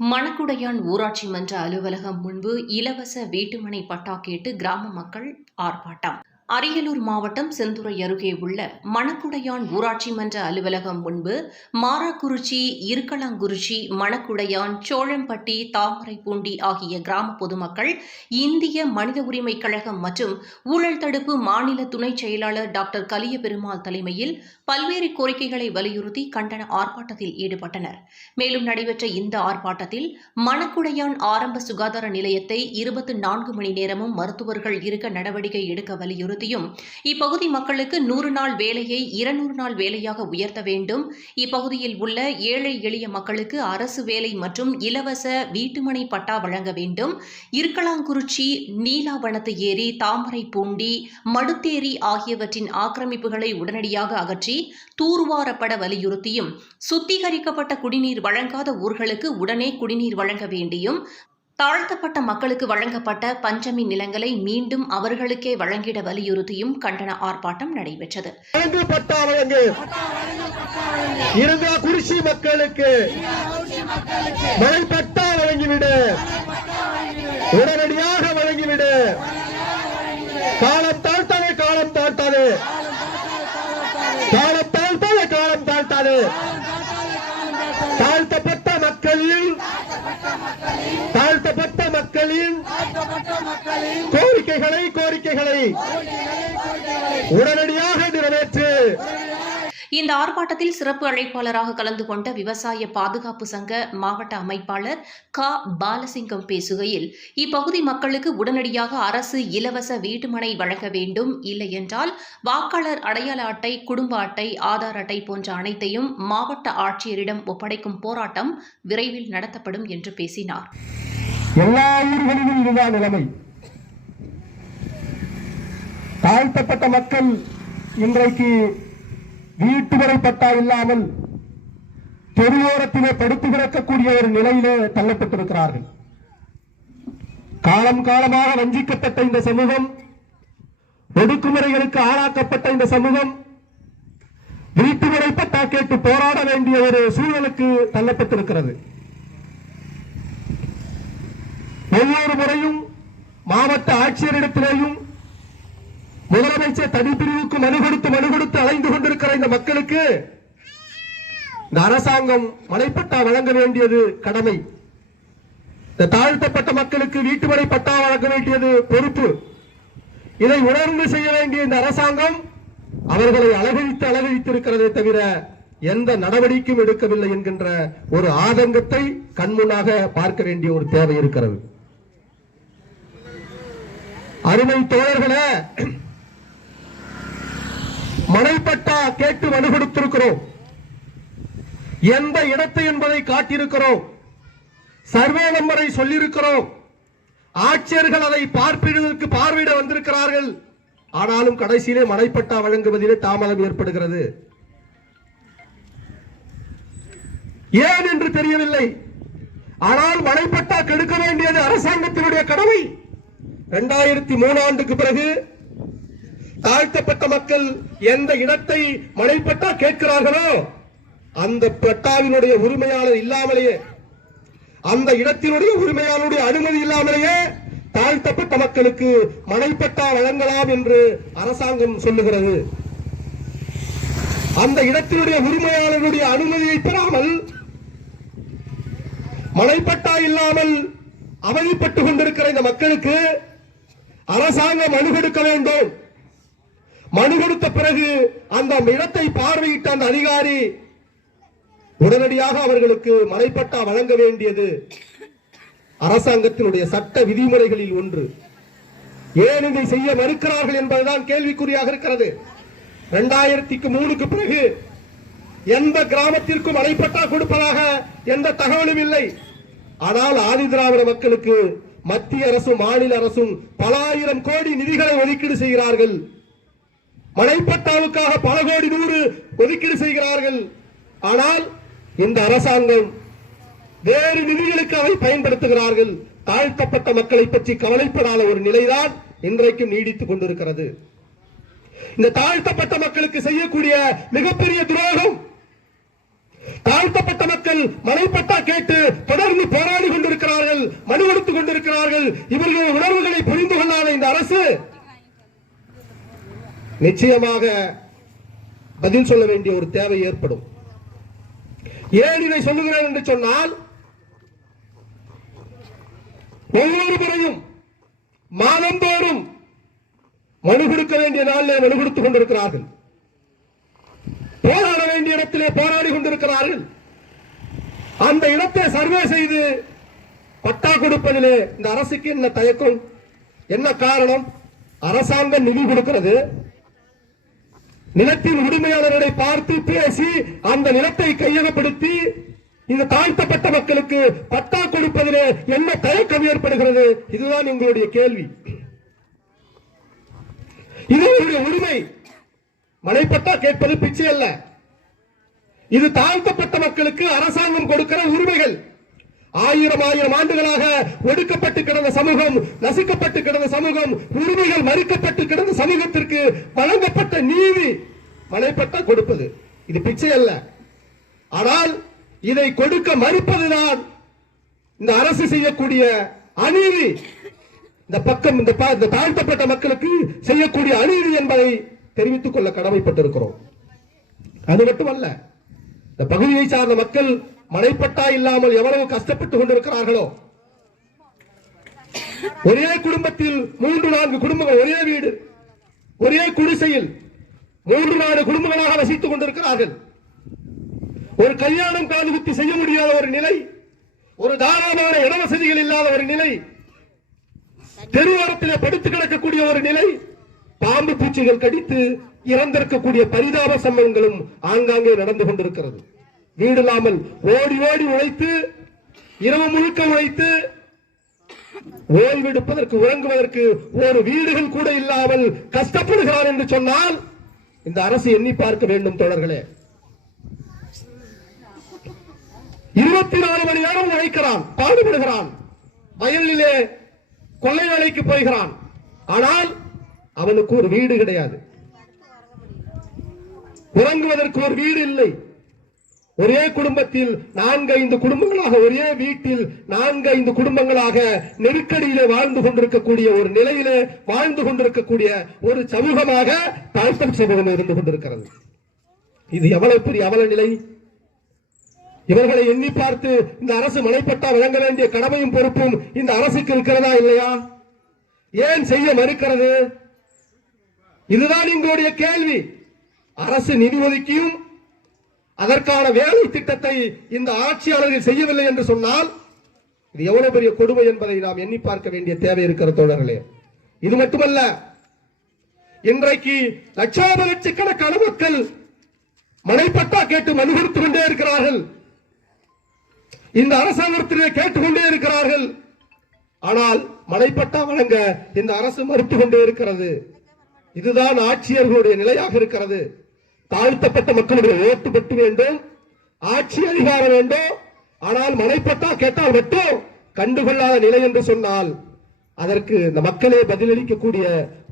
மணக்குடையான் ஊராட்சி மன்ற அலுவலகம் முன்பு இலவச வீட்டுமனை பட்டா கேட்டு கிராம மக்கள் ஆர்ப்பாட்டம். அரியலூர் மாவட்டம் செந்துறை அருகே உள்ள மணக்குடையான் ஊராட்சி மன்ற அலுவலகம் முன்பு மாராக்குறிச்சி இருக்கலாங்குறிச்சி மணக்குடையான் சோழம்பட்டி தாமரைப்பூண்டி ஆகிய கிராம பொதுமக்கள் இந்திய மனித உரிமை கழகம் மற்றும் ஊழல் தடுப்பு மாநில துணை செயலாளர் டாக்டர் கலிய பெருமாள் தலைமையில் பல்வேறு கோரிக்கைகளை வலியுறுத்தி கண்டன ஆர்ப்பாட்டத்தில் ஈடுபட்டனர். மேலும் நடைபெற்ற இந்த ஆர்ப்பாட்டத்தில் மணக்குடையான் ஆரம்ப சுகாதார நிலையத்தை இருபத்தி நான்கு மணி நேரமும் மருத்துவர்கள் இருக்க நடவடிக்கை எடுக்க வலியுறுத்தியும் இப்பகுதி மக்களுக்கு நூறு நாள் வேலையை இருநூறு நாள் வேலையாக உயர்த்த வேண்டும். இப்பகுதியில் உள்ள ஏழை எளிய மக்களுக்கு அரசு வேலை மற்றும் இலவச வீட்டுமனை பட்டா வழங்க வேண்டும். இருக்கலாங்குறிச்சி நீலாவனத்து ஏரி தாமரை பூண்டி மடுத்தேரி ஆகியவற்றின் ஆக்கிரமிப்புகளை உடனடியாக அகற்றி தூர்வாரப்பட வலியுறுத்தியும். சுத்திகரிக்கப்பட்ட குடிநீர் வழங்காத ஊர்களுக்கு உடனே குடிநீர் வழங்க வேண்டியும் தாழ்த்தப்பட்ட மக்களுக்கு வழங்கப்பட்ட பஞ்சமி நிலங்களை மீண்டும் அவர்களுக்கே வழங்கிட வலியுறுத்தியும் கண்டன ஆர்ப்பாட்டம் நடைபெற்றது. இருந்தா மக்களுக்கு. மழை பட்டா வழங்கிவிடு. உடனடியாக வழங்கிவிடு. காலம் தாழ்த்தாதே காலம் தாழ்த்தாதே. காலம் தாழ்த்தாதே காலம் தாழ்த்தாதே. மக்களின் கோரிக்கைகளை கோரிக்கைகளை உடனடியாக நிறைவேற்று. இந்த ஆர்ப்பாட்டத்தில் சிறப்பு அழைப்பாளராக கலந்து கொண்ட விவசாய பாதுகாப்பு சங்க மாவட்ட அமைப்பாளர் க. பாலசிங்கம் பேசுகையில் இப்பகுதி மக்களுக்கு உடனடியாக அரசு இலவச வீட்டுமனை வழங்க வேண்டும் இல்லையென்றால் வாக்காளர் அடையாள அட்டை குடும்ப அட்டை ஆதார் அட்டை போன்ற அனைத்தையும் மாவட்ட ஆட்சியரிடம் ஒப்படைக்கும் போராட்டம் விரைவில் நடத்தப்படும் என்று பேசினார். எல்லா ஊர்களிலும் இதுதான் நிலைமை. தாழ்த்தப்பட்ட மக்கள் இன்றைக்கு வீட்டு வரை பட்டா இல்லாமல் தெருவோரத்திலே படுத்து கிடக்கக்கூடிய ஒரு நிலையிலே தள்ளப்பட்டிருக்கிறார்கள். காலம் காலமாக வஞ்சிக்கப்பட்ட இந்த சமூகம் ஒடுக்குமுறைகளுக்கு ஆளாக்கப்பட்ட இந்த சமூகம் வீட்டு முறை பட்டா கேட்டு போராட வேண்டிய ஒரு சூழலுக்கு தள்ளப்பட்டிருக்கிறது. ஒவ்வொரு முறையும் மாவட்ட ஆட்சியரிடத்திலேயும் முதலமைச்சர் தனிப்பிரிவுக்கு மனு கொடுத்து மனு கொடுத்து அலைந்து கொண்டிருக்கிற இந்த மக்களுக்கு இந்த அரசாங்கம் மனைப்பட்டா வழங்க வேண்டியது கடமை. இந்த தாழ்த்தப்பட்ட மக்களுக்கு வீட்டுமனை பட்டா வழங்க வேண்டியது பொறுப்பு. இதை உணர்ந்து செய்ய வேண்டிய இந்த அரசாங்கம் அவர்களை அலகழித்து அலகழித்திருக்கிறதே தவிர எந்த நடவடிக்கையும் எடுக்கவில்லை என்கின்ற ஒரு ஆதங்கத்தை கண்முன்னாக பார்க்க வேண்டிய ஒரு தேவை இருக்கிறது. அருமை தோழர்களே மனைப்பட்டா கேட்டு மனு கொடுத்திருக்கிறோம் எந்த இடத்தை என்பதை காட்டியிருக்கிறோம். சர்வே நம்பரை சொல்லியிருக்கிறோம். ஆட்சியர்கள் அதை பார்ப்பிடுவதற்கு பார்வையிட வந்திருக்கிறார்கள். ஆனாலும் கடைசியிலே மனைப்பட்டா வழங்குவதிலே தாமதம் ஏற்படுகிறது. ஏன் என்று தெரியவில்லை. ஆனால் மனைப்பட்டா கெடுக்க வேண்டியது அரசாங்கத்தினுடைய கடமை. இரண்டாயிரத்தி மூணு ஆண்டுக்கு பிறகு தாழ்த்தப்பட்ட மக்கள் எந்த இடத்தை மனைப்பட்டா கேட்கிறார்களோ அந்த பட்டாவினுடைய உரிமையாளர் இல்லாமலேயே அந்த இடத்தினுடைய உரிமையாளருடைய அனுமதி இல்லாமலேயே தாழ்த்தப்பட்ட மக்களுக்கு மனைப்பட்டா வழங்கலாம் என்று அரசாங்கம் சொல்லுகிறது. அந்த இடத்தினுடைய உரிமையாளருடைய அனுமதியை பெறாமல் மனைப்பட்டா இல்லாமல் அவதிப்பட்டுக் கொண்டிருக்கிற இந்த மக்களுக்கு அரசாங்கம் மனு கொடுக்க வேண்டும். மனு கொடுத்த பிறகு அந்த இடத்தை பார்வையிட்ட அந்த அதிகாரி உடனடியாக அவர்களுக்கு மலைப்பட்டா வழங்க வேண்டியது அரசாங்கத்தினுடைய சட்ட விதிமுறைகளில் ஒன்று. ஏன் இதை செய்ய மறுக்கிறார்கள் என்பதுதான் கேள்விக்குறியாக இருக்கிறது. இரண்டாயிரத்திக்கு மூணுக்கு பிறகு எந்த கிராமத்திற்கும் மலைப்பட்டா கொடுப்பதாக எந்த தகவலும் இல்லை. ஆனால் ஆதி திராவிட மக்களுக்கு மத்திய அரசும் மாநில அரசும் பல ஆயிரம் கோடி நிதிகளை ஒதுக்கீடு செய்கிறார்கள். மலைப்பட்டாவுக்காக பல கோடி நூறு ஒதுக்கீடு செய்கிறார்கள். ஆனால் இந்த அரசாங்கம் வேறு நிதிகளுக்கு அதை பயன்படுத்துகிறார்கள். தாழ்த்தப்பட்ட மக்களை பற்றி கவலைப்படாத ஒரு நிலைதான் இன்றைக்கும் நீடித்துக் கொண்டிருக்கிறது. இந்த தாழ்த்தப்பட்ட மக்களுக்கு செய்யக்கூடிய மிகப்பெரிய துரோகம் தாழ்த்தப்பட்ட மக்கள் மனைப்பட்டா கேட்டு தொடர்ந்து போராடி கொண்டிருக்கிறார்கள் மனு கொடுத்து கொண்டிருக்கிறார்கள். இவர்கள் உணர்வுகளை புரிந்து கொள்ளாத இந்த அரசு நிச்சயமாக பதில் சொல்ல வேண்டிய ஒரு தேவை ஏற்படும். ஏன் இதை சொல்லுகிறேன் என்று சொன்னால் ஒவ்வொரு முறையும் மாதந்தோறும் மனு கொடுக்க வேண்டிய நாளில் மனு கொடுத்துக் கொண்டிருக்கிறார்கள். போராட வேண்டிய இடத்திலே போராடி கொண்டிருக்கிறார்கள். அந்த இடத்தை சர்வே செய்து பட்டா கொடுப்பதிலே இந்த அரசுக்கு என்ன தயக்கம்? என்ன காரணம்? அரசாங்கம் நிதி கொடுக்கிறது. நிலத்தின் உரிமையாளர்களை பார்த்து பேசி அந்த நிலத்தை கையகப்படுத்தி இந்த தாழ்த்தப்பட்ட மக்களுக்கு பட்டா கொடுப்பதிலே என்ன தயக்கம் ஏற்படுகிறது? இதுதான் உங்களுடைய கேள்வி. இது உங்களுடைய உரிமை. மனைப்பட்டா கேட்பது பிச்சை அல்ல. இது தாழ்த்தப்பட்ட மக்களுக்கு அரசாங்கம் கொடுக்கிற உரிமைகள். ஆயிரம் ஆயிரம் ஆண்டுகளாக ஒடுக்கப்பட்டு கிடந்த சமூகம் நசுக்கப்பட்டு கிடந்த சமூகம் உரிமைகள் மறுக்கப்பட்டு கிடந்த சமூகத்திற்கு வழங்கப்பட்ட நீதி மலைப்பட்ட கொடுப்பது. இது பிச்சை அல்ல. ஆனால் இதை கொடுக்க மறுப்பதுதான் இந்த அரசு செய்யக்கூடிய அநீதி. இந்த பக்கம் இந்த இந்த தாழ்த்தப்பட்ட மக்களுக்கு செய்யக்கூடிய அநீதி என்பதை தெரிவித்துக் கொள்ள கடமைப்பட்டிருக்கிறோம். அது மட்டுமல்ல இந்த பகுதியை சார்ந்த மக்கள் மனைப்பட்டா இல்லாமல் எவ்வளவு கஷ்டப்பட்டு கொண்டிருக்கிறார்களோ? ஒரே குடும்பத்தில் மூன்று நான்கு குடும்பங்கள் ஒரே வீடு ஒரே குடிசையில் மூன்று நாலு குடும்பங்களாக வசித்துக் கொண்டிருக்கிறார்கள். ஒரு கல்யாணம் காது குத்தி செய்ய முடியாத ஒரு நிலை ஒரு தாராளமான இடவசதிகள் இல்லாத ஒரு நிலை தெருவோரத்திலே படுத்து கிடக்கக்கூடிய ஒரு நிலை பாம்பு பூச்சிகள் கடித்து இறந்திருக்கக்கூடிய பரிதாப சம்பவங்களும் ஆங்காங்கே நடந்து கொண்டிருக்கிறது. வீடு இல்லாமல் ஓடி ஓடி உழைத்து இரவு முழுக்க உழைத்து ஓய்வெடுப்பதற்கு உறங்குவதற்கு ஒரு வீடுகள் கூட இல்லாமல் கஷ்டப்படுகிறார் என்று சொன்னால் இந்த அரசு எண்ணி பார்க்க வேண்டும் தோழர்களே. இருபத்தி நாலு மணி நேரம் உழைக்கிறான் பாடுபடுகிறான் வயலிலே கொள்ளை வேலைக்கு போகிறான் ஆனால் அவனுக்கு ஒரு வீடு கிடையாது. உறங்குவதற்கு ஒரு வீடு இல்லை. ஒரே குடும்பத்தில் நான்கு ஐந்து குடும்பங்களாக ஒரே வீட்டில் நான்கு ஐந்து குடும்பங்களாக நெருக்கடியிலே வாழ்ந்து கொண்டிருக்கக்கூடிய ஒரு நிலையிலே வாழ்ந்து கொண்டிருக்கக்கூடிய ஒரு சமூகமாக தாழ்த்தம் சமூகம் இருந்து கொண்டிருக்கிறது. இது எவ்வளவு பெரிய அவல நிலை? இவர்களை எண்ணி பார்த்து இந்த அரசு மலைப்பட்டா வழங்க வேண்டிய கடமையும் பொறுப்பும் இந்த அரசுக்கு இருக்கிறதா இல்லையா? ஏன் செய்ய மறுக்கிறது? இதுதான் எங்களுடைய கேள்வி. அரசு நிதி ஒதுக்கியும் அதற்கான வேலை திட்டத்தை இந்த ஆட்சியாளர்கள் செய்யவில்லை என்று சொன்னால் இது எவ்வளவு பெரிய கொடுமை என்பதை நாம் எண்ணி பார்க்க வேண்டிய தேவை இருக்கிற தோழர்களே. இது மட்டுமல்ல இன்றைக்கு லட்சாப லட்சக்கணக்கான மக்கள் மனைப்பட்டா கேட்டு மனு கொடுத்துக் கொண்டே இருக்கிறார்கள். இந்த அரசாங்கத்திலே கேட்டுக்கொண்டே இருக்கிறார்கள். ஆனால் மனைப்பட்டா வழங்க இந்த அரசு மறுத்து கொண்டே இருக்கிறது. இதுதான் ஆட்சியர்களுடைய நிலையாக இருக்கிறது. தாழ்த்தப்பட்ட மக்களுடைய ஓட்டு பெற்று வேண்டும் ஆட்சி அதிகாரம் வேண்டும். ஆனால் மனைப்பட்டா கேட்டால் மட்டும் கண்டுகொள்ளாத நிலை என்று சொன்னால் அதற்கு இந்த மக்களே பதிலளிக்கக்கூடிய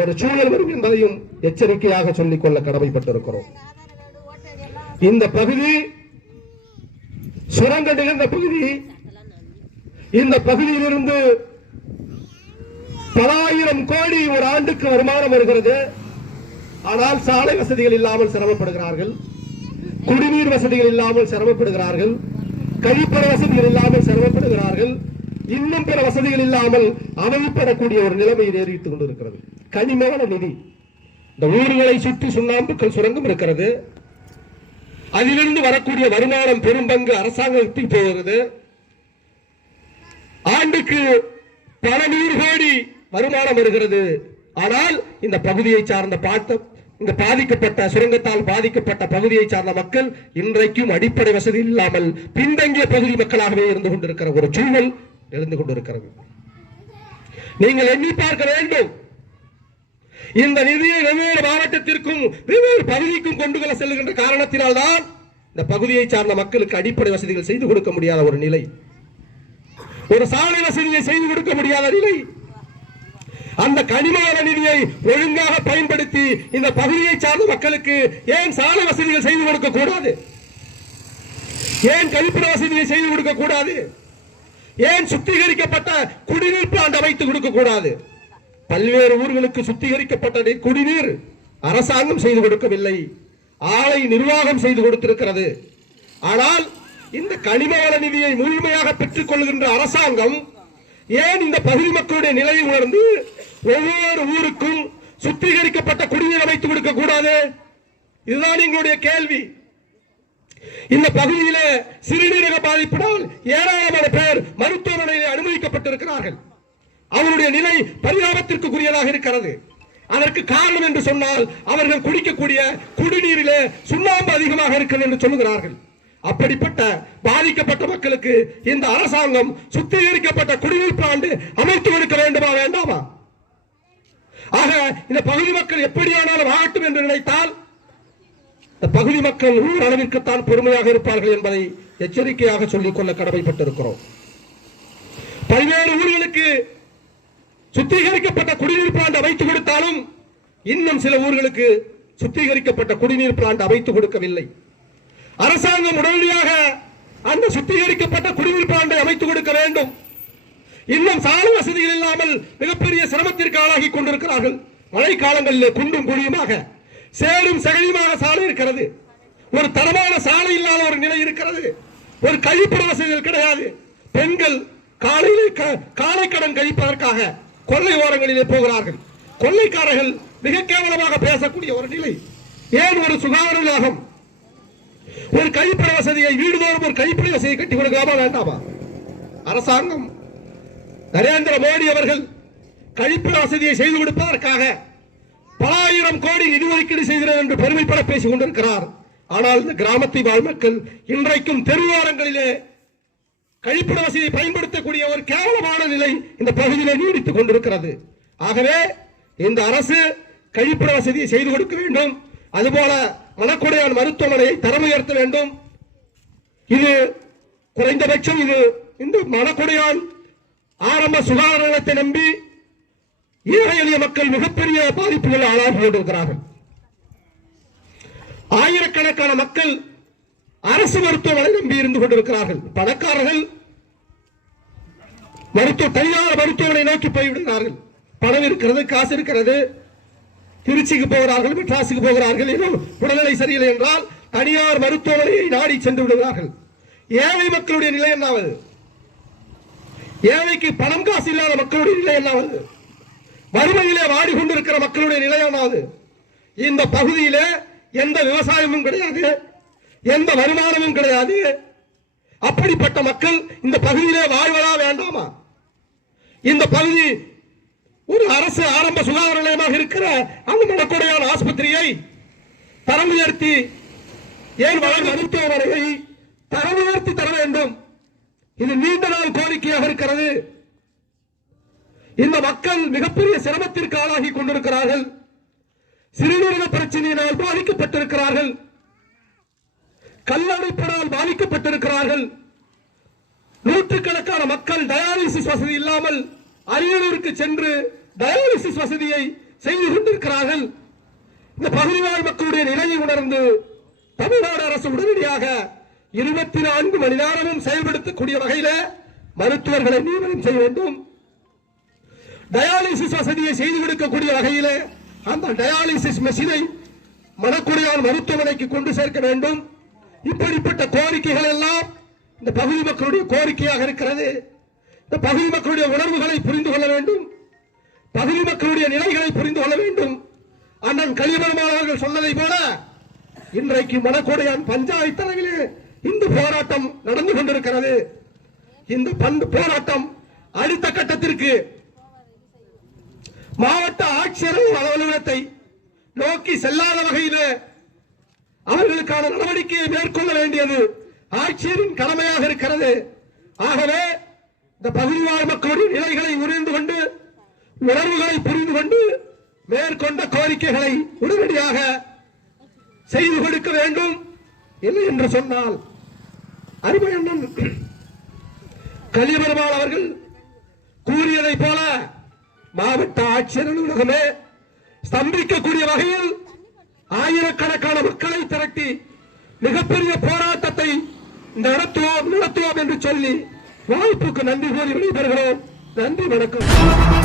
ஒரு சூழல் வரும் என்பதையும் எச்சரிக்கையாக சொல்லிக்கொள்ள கடமைப்பட்டிருக்கிறோம். இந்த பகுதி சுரங்க நிகழ்ந்த பகுதி. இந்த பகுதியிலிருந்து பலாயிரம் கோடி ஒரு ஆண்டுக்கு வருமானம் வருகிறது. ஆனால் சாலை வசதிகள் இல்லாமல் சிரமப்படுகிறார்கள். குடிநீர் வசதிகள் இல்லாமல் சிரமப்படுகிறார்கள். கழிப்பற வசதிகள் இல்லாமல் சிரமப்படுகிறார்கள். இன்னும் பிற வசதிகள் இல்லாமல் அவதிப்படக்கூடிய ஒரு நிலைமை நேரிட்டுக் கொண்டிருக்கிறது. கனிமான நிதி. இந்த ஊர்களை சுற்றி சுண்ணாம்புக்கள் சுரங்கம் இருக்கிறது. அதிலிருந்து வரக்கூடிய வருமானம் பெரும்பங்கு அரசாங்கத்துக்கு போகிறது. ஆண்டுக்கு பல நூறு கோடி வருமானம் வருகிறது. ஆனால் இந்த பகுதியை சார்ந்த பார்த்த இந்த பாதிக்கப்பட்ட சுரங்கத்தால் பாதிக்கப்பட்ட பகுதியை சார்ந்த மக்கள் இன்றைக்கும் அடிப்படை வசதி இல்லாமல் பின்தங்கிய பகுதி மக்களாகவே இருந்து கொண்டிருக்கிற ஒரு சூழல் இருந்து கொண்டிருக்கிறது. நீங்கள் எண்ணி பார்க்க வேண்டும். இந்த நிதியை வெவ்வேறு மாவட்டத்திற்கும் வெவ்வேறு பகுதிக்கும் கொண்டு செல்கின்ற காரணத்தினால் காரணத்தினால்தான் இந்த பகுதியை சார்ந்த மக்களுக்கு அடிப்படை வசதிகள் செய்து கொடுக்க முடியாத ஒரு நிலை. ஒரு சாலை வசதியை செய்து கொடுக்க முடியாத நிலை. அந்த கனிமவள நிதியை ஒழுங்காக பயன்படுத்தி இந்த பகுதியை சார்ந்த மக்களுக்கு ஏன் சாலை வசதிகள் செய்து கொடுக்க கூடாது? ஏன் கழிப்பிட வசதியை செய்து கொடுக்க கூடாது? ஏன் சுத்திகரிக்கப்பட்ட குடிநீர் பிளான்ட் அமைத்து கொடுக்க கூடாது? பல்வேறு ஊர்களுக்கு சுத்திகரிக்கப்பட்ட குடிநீர் அரசாங்கம் செய்து கொடுக்கவில்லை. ஆலை நிர்வாகம் செய்து கொடுத்திருக்கிறது. ஆனால் இந்த கனிம வள நிதியை முழுமையாக பெற்றுக் கொள்கின்ற அரசாங்கம் ஏன் இந்த பகுதி மக்களுடைய நிலையை உணர்ந்து ஒவ்வொரு ஊருக்கும் சுத்திகரிக்கப்பட்ட குடிநீர் அமைத்து கொடுக்க கூடாது? இதுதான் எங்களுடைய கேள்வி. இந்த பகுதியில சிறுநீரக பாதிப்பினால் ஏராளமான பேர் மருத்துவமனையில் அனுமதிக்கப்பட்டிருக்கிறார்கள். அவருடைய நிலை பரிதாபத்திற்குரியதாக இருக்கிறது. அதற்கு காரணம் என்று சொன்னால் அவர்கள் குடிக்கக்கூடிய குடிநீரிலே சுண்ணாம்பு அதிகமாக இருக்கிறது என்று சொல்லுகிறார்கள். அப்படிப்பட்ட பாதிக்கப்பட்ட மக்களுக்கு இந்த அரசாங்கம் சுத்திகரிக்கப்பட்ட குடிநீர் பிளான்ட் அமைத்து கொடுக்க வேண்டுமா வேண்டாமா? ஆக இந்த பகுதி மக்கள் எப்படியானாலும் ஆகட்டும் என்று நினைத்தால் இந்த பகுதி மக்கள் அளவிற்குத்தான் பொறுமையாக இருப்பார்கள் என்பதை எச்சரிக்கையாக சொல்லிக் கொள்ள கடமைப்பட்டிருக்கிறோம். பல்வேறு ஊர்களுக்கு சுத்திகரிக்கப்பட்ட குடிநீர் பிளான்ட் அமைத்து கொடுத்தாலும் இன்னும் சில ஊர்களுக்கு சுத்திகரிக்கப்பட்ட குடிநீர் பிளான்ட் அமைத்து கொடுக்கவில்லை. அரசாங்கம் உடனடியாக அந்த சுத்திகரிக்கப்பட்ட குடிநீர் பிளான்டை அமைத்துக் கொடுக்க வேண்டும். இன்னும் சாலை வசதிகள் இல்லாமல் மிகப்பெரிய சிரமத்திற்கு ஆளாகி கொண்டிருக்கிறார்கள். மழைக்காலங்களில் குண்டும் குழியுமாக சேரும் சகலியுமாக சாலை இருக்கிறது. ஒரு தரமான சாலை இல்லாத ஒரு நிலை இருக்கிறது. ஒரு கழிப்பிட வசதிகள் கிடையாது. பெண்கள் காலையிலே க- காலை கடன் கழிப்பதற்காக கொள்ளை ஓரங்களிலே போகிறார்கள். கொள்ளைக்காரர்கள் மிக கேவலமாக பேசக்கூடிய ஒரு நிலை. ஏன் ஒரு சுகாதார நிலையம்? ஒரு கழிப்பிட வசதியை வீடுதோறும் ஒரு கழிப்பிட வசதியை கட்டி கொடுக்கலாமா வேண்டாமா? அரசாங்கம் நரேந்திர மோடி அவர்கள் கழிப்பிட வசதியை செய்து கொடுப்பதற்காக பல ஆயிரம் கோடி நிதி ஒதுக்கீடு செய்கிறேன் என்று பெருமைப்பட பேசிக் கொண்டிருக்கிறார். ஆனால் இந்த கிராமத்தை வாழ் மக்கள் இன்றைக்கும் தெருவோரங்களிலே கழிப்பிட வசதியை பயன்படுத்தக்கூடிய ஒரு கேவலமான நிலை இந்த பகுதியிலே நீடித்துக் கொண்டிருக்கிறது. ஆகவே இந்த அரசு கழிப்பிட வசதியை செய்து கொடுக்க வேண்டும். அதுபோல மணக்குடையான் மருத்துவமனையை தரம் உயர்த்த வேண்டும். இது குறைந்தபட்சம் இது இந்த மணக்குடையான் ஆரம்ப சுகாதார நிலையத்தை நம்பி ஏழை எளிய மக்கள் மிகப்பெரிய பாதிப்புகள் ஆளாகி கொண்டிருக்கிறார்கள். ஆயிரக்கணக்கான மக்கள் அரசு மருத்துவமனை நம்பி இருந்து கொண்டிருக்கிறார்கள். பணக்காரர்கள் மருத்துவ தனியார் மருத்துவமனை நோக்கி போய்விடுகிறார்கள். பணம் இருக்கிறது காசு இருக்கிறது. திருச்சிக்கு போகிறார்கள் மெட்ராஸுக்கு போகிறார்கள் இன்னும் உடல்நிலை சரியில்லை என்றால் தனியார் மருத்துவமனையை நாடி சென்று விடுகிறார்கள். ஏழை மக்களுடைய நிலை என்னாவது ஏழைக்கு பணம் காசு இல்லாத மக்களுடைய நிலை என்னாவது வறுமையிலே வாடிக்கொண்டிருக்கிற மக்களுடைய நிலை என்னாவது இந்த பகுதியிலே எந்த விவசாயமும் கிடையாது எந்த வருமானமும் கிடையாது. அப்படிப்பட்ட மக்கள் இந்த பகுதியிலே வாழ்வதா வேண்டாமா? இந்த பகுதி ஒரு அரசு ஆரம்ப சுகாதார நிலையமாக இருக்கிற அந்த மணக்கொடையான் ஆஸ்பத்திரியை தரம் உயர்த்தி ஏன் வளர் மருத்துவமனையை தரம் உயர்த்தி தர வேண்டும்? இது நீண்ட நாள் கோரிக்கையாக இருக்கிறது. இந்த மக்கள் மிகப்பெரிய சிரமத்திற்கு ஆளாகி கொண்டிருக்கிறார்கள். சிறுநீரக பிரச்சனையினால் பாதிக்கப்பட்டிருக்கிறார்கள். கல்லடைப்படால் பாதிக்கப்பட்டிருக்கிறார்கள். நூற்றுக்கணக்கான மக்கள் டயாலிசிஸ் வசதி இல்லாமல் அரியலூருக்கு சென்று டயாலிசிஸ் வசதியை செய்து கொண்டிருக்கிறார்கள் இந்த பகுதி வாழ் மக்களுடைய நிலையை உணர்ந்து தமிழ்நாடு அரசு உடனடியாக இருபத்தி நான்கு மணி நேரமும் செயல்படுத்தக்கூடிய வகையில மருத்துவர்களை நியமனம் செய்ய வேண்டும். டயாலிசிஸ் வசதியை செய்து கொடுக்கக்கூடிய வகையில் அந்த டயாலிசிஸ் மெஷினை மணக்குடியால் மருத்துவமனைக்கு கொண்டு சேர்க்க வேண்டும். இப்படிப்பட்ட கோரிக்கைகள் எல்லாம் இந்த பகுதி மக்களுடைய கோரிக்கையாக இருக்கிறது. இந்த பகுதி மக்களுடைய உணர்வுகளை புரிந்து கொள்ள வேண்டும். பகுதி மக்களுடைய நிலைகளை புரிந்து கொள்ள வேண்டும். அண்ணன் கலிபெருமாள் அவர்கள் சொன்னதை போல இன்றைக்கு மணக்கோடையான் பஞ்சாயத்து அளவிலே இந்த போராட்டம் நடந்து கொண்டிருக்கிறது. இந்த பந்து போராட்டம் அடுத்த கட்டத்திற்கு மாவட்ட ஆட்சியர் அலுவலகத்தை நோக்கி செல்லாத வகையில் அவர்களுக்கான நடவடிக்கையை மேற்கொள்ள வேண்டியது ஆட்சியரின் கடமையாக இருக்கிறது. ஆகவே இந்த பகுதி வாழ் மக்களுடைய நிலைகளை உணர்ந்து கொண்டு உணர்வுகளை புரிந்து கொண்டு மேற்கொண்ட கோரிக்கைகளை உடனடியாக செய்து கொடுக்க வேண்டும் இல்லை என்று சொன்னால் அருமை அண்ணன் கலிபெருமாள் அவர்கள் கூறியதைப் போல மாவட்ட ஆட்சியர் அலுவலகமே ஸ்தம்பிக்கக்கூடிய வகையில் ஆயிரக்கணக்கான மக்களை திரட்டி மிகப்பெரிய போராட்டத்தை நடத்துவோம் நடத்துவோம் என்று சொல்லி வாய்ப்புக்கு நன்றி கூறி விடைபெறுகிறோம். நன்றி வணக்கம்.